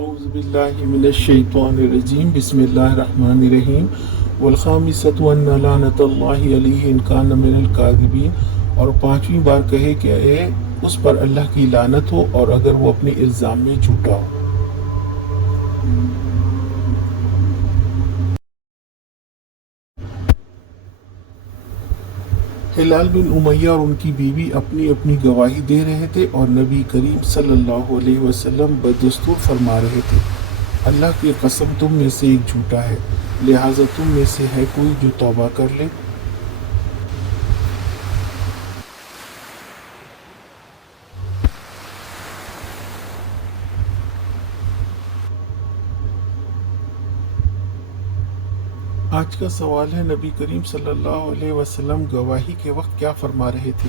اعوذ باللہ من الشیطان الرجیم بسم اللہ الرحمن الرحیم والخامسۃ ان لعنۃ اللہ علیہ ان کان من الکاذبین، اور پانچویں بار کہے کہ اس پر اللہ کی لعنت ہو اور اگر وہ اپنے الزام میں جھوٹا ہو۔ ہلال بن امیہ اور ان کی بیوی اپنی اپنی گواہی دے رہے تھے اور نبی کریم صلی اللہ علیہ وسلم بدستور فرما رہے تھے، اللہ کی قسم تم میں سے ایک جھوٹا ہے، لہٰذا تم میں سے ہے کوئی جو توبہ کر لے۔ آج کا سوال ہے، نبی کریم صلی اللہ علیہ وسلم گواہی کے وقت کیا فرما رہے تھے؟